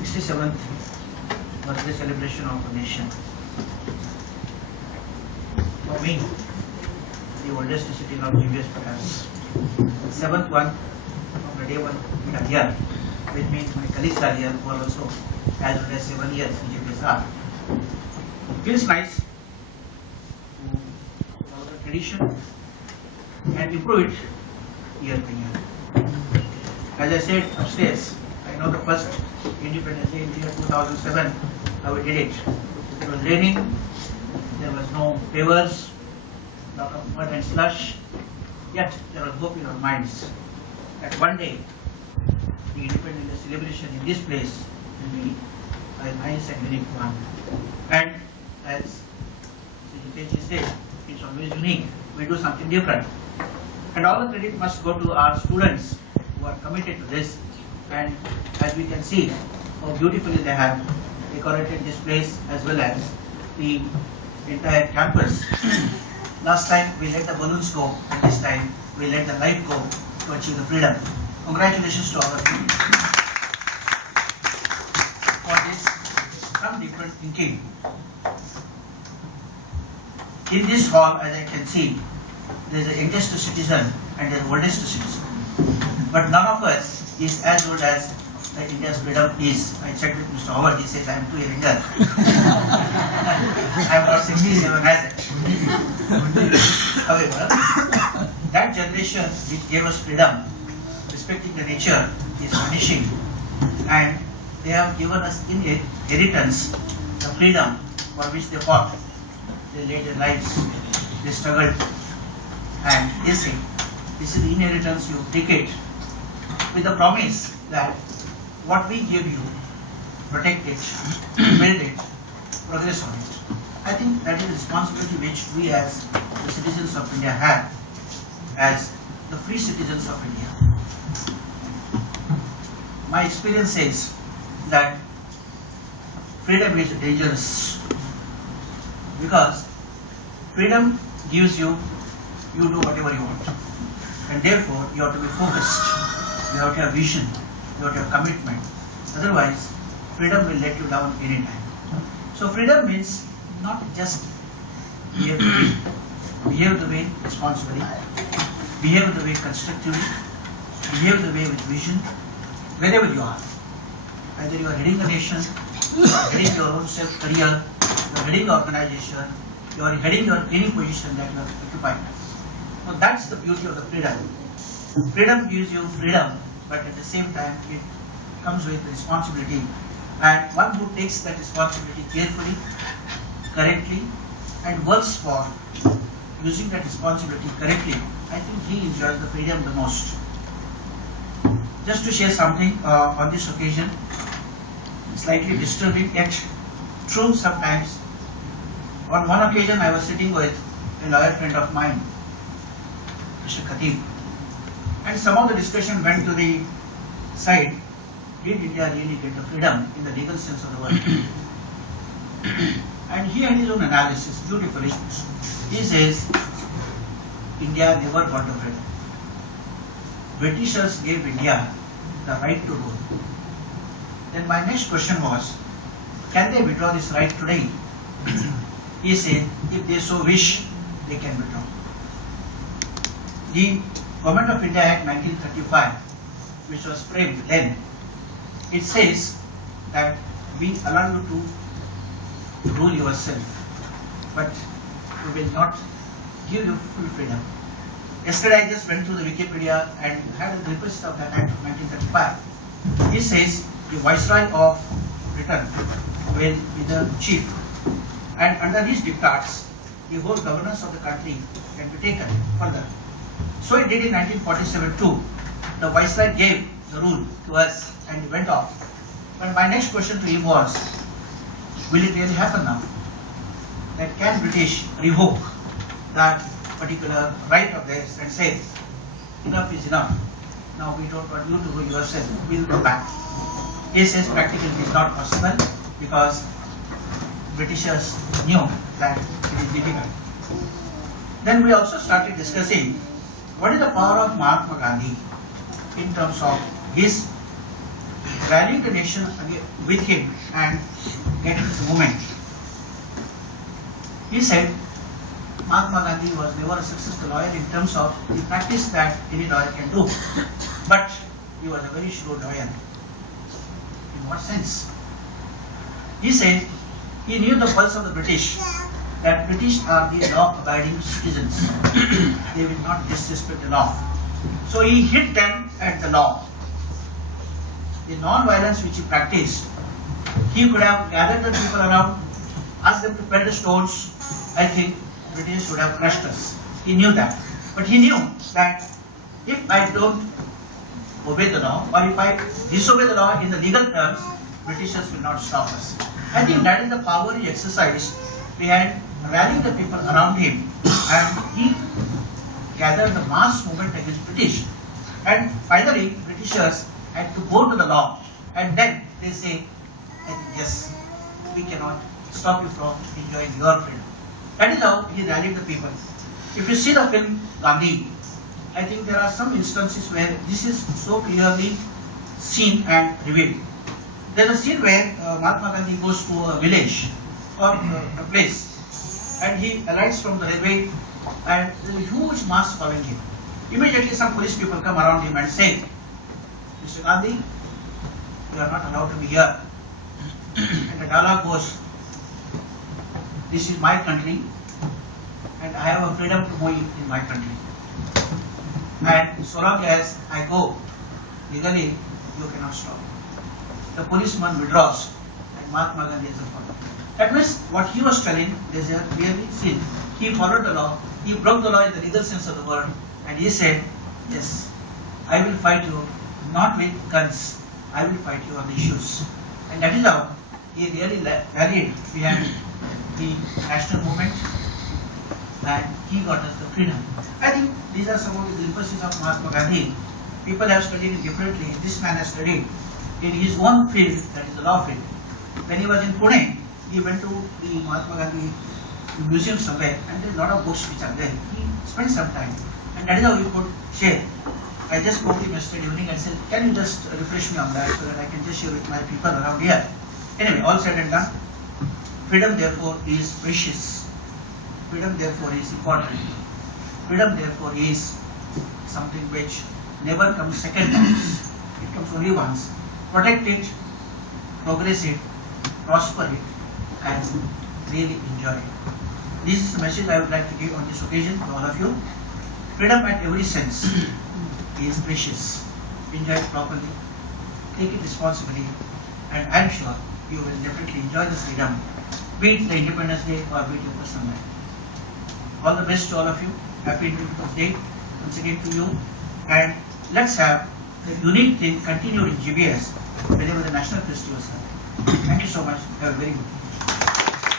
67th birthday celebration of the nation. For me, the oldest sitting of GVS perhaps. The seventh one from the day one we are here. With me, my colleagues are here who are also as old as 7 years in GVS are. It feels nice to follow the tradition and improve it year by year. As I said upstairs, I know the first Independence Day in the year 2007, how we did it. It was raining, there was no pavers, lot of mud and slush, yet there was hope in our minds that one day the Independence Day celebration in this place will be a nice and unique one. And as Jitesh said, it's always unique, we do something different. And all the credit must go to our students who are committed to this, and as we can see how beautifully they have decorated this place as well as the entire campus. Last time we let the balloons go, and this time we let the light go to achieve the freedom. Congratulations to all of you for this some different thinking. In this hall, as I can see, there is the youngest citizen and the oldest citizen. But none of us is as old as the India's freedom is. I checked with Mr. Howard, he says I am too younger. I am not 67 as it. However, that generation which gave us freedom, respecting the nature, is vanishing. And they have given us inheritance the freedom for which they fought. They laid their lives, they struggled. And they say, this is the inheritance you take it with the promise that what we give you, protect it, build it, progress on it. I think that is the responsibility which we as the citizens of India have, as the free citizens of India. My experience says that freedom is dangerous because freedom gives you do whatever you want, and therefore you have to be focused, you have to have vision, you have to have commitment. Otherwise, freedom will let you down anytime. So freedom means not just behave the way responsibly, behave the way constructively, behave the way with vision, wherever you are. Either you are heading a nation, you are heading your own self-career, you are heading an organization, you are heading your any position that you are occupying. So that's the beauty of the freedom. Freedom gives you freedom, but at the same time it comes with responsibility. And one who takes that responsibility carefully, correctly, and works for using that responsibility correctly, I think he enjoys the freedom the most. Just to share something on this occasion, slightly disturbing yet true sometimes. On one occasion I was sitting with a lawyer friend of mine, Mr. Khatib, and some of the discussion went to the side, did India really get the freedom in the legal sense of the word? And he had his own analysis, beautifully. He says, India never got the freedom. Britishers gave India the right to rule. Then my next question was, can they withdraw this right today? He said, if they so wish, they can withdraw. The Government of India Act 1935, which was framed then, it says that we allow you to rule yourself, but we will not give you full freedom. Yesterday I just went through the Wikipedia and had a request of that Act of 1935. It says the Viceroy of Britain will be the chief, and under his dictats, the whole governance of the country can be taken further. So it did in 1947 too. The Viceroy gave the rule to us and he went off. But my next question to him was, will it really happen now? That can British revoke that particular right of theirs and say, enough is enough. Now we don't want you to rule yourself, we'll go back. He says practically it is not possible because Britishers knew that it is difficult. Then we also started discussing what is the power of Mahatma Gandhi in terms of his valuing the nation with him and get into the movement. He said Mahatma Gandhi was never a successful lawyer in terms of the practice that any lawyer can do, but he was a very shrewd lawyer. In what sense? He said he knew the pulse of the British, that British are the law-abiding citizens. They will not disrespect the law. So he hit them at the law. The non-violence which he practiced, he could have gathered the people around, asked them to pelt stones. I think British would have crushed us. He knew that. But he knew that if I don't obey the law, or if I disobey the law in the legal terms, Britishers will not stop us. I think that is the power he exercised behind rallying the people around him, and he gathered the mass movement against British. And finally, Britishers had to go to the law, and then they say, I think, yes, we cannot stop you from enjoying your freedom. That is how he rallied the people. If you see the film Gandhi, I think there are some instances where this is so clearly seen and revealed. There is a scene where Mahatma Gandhi goes to a village or a place, and he alights from the railway, and there is a huge mass following him. Immediately some police people come around him and say, Mr. Gandhi, you are not allowed to be here. And the dialogue goes, this is my country, and I have a freedom to move in my country. And so long as I go legally, you cannot stop. The policeman withdraws, and Mahatma Gandhi is a follower. That means what he was telling, they are clearly seen. He followed the law, he broke the law in the legal sense of the word, and he said, yes, I will fight you, not with guns, I will fight you on the issues. And that is how he really rallied behind the national movement, and he got us the freedom. I think these are some of the glimpses of Mahatma Gandhi. People have studied it differently. This man has studied in his own field, that is the law field. When he was in Pune, he went to the Mahatma Gandhi museum somewhere, and there are a lot of books which are there. He spent some time, and that is how he could share. I just spoke to him yesterday evening and said, can you just refresh me on that so that I can just share with my people around here. Anyway, all said and done, freedom therefore is precious. Freedom therefore is important. Freedom therefore is something which never comes second once. It comes only once. Protect it, progress it, prosper it, and really enjoy it. This is the message I would like to give on this occasion to all of you. Freedom at every sense is precious. Enjoy it properly, take it responsibly, and I am sure you will definitely enjoy this freedom, be it the Independence Day or be it your personal life. All the best to all of you. Happy Independence Day once again to you, and let's have the unique thing continued in GBS whenever the national festivals are. Thank you so much. Have a very good day.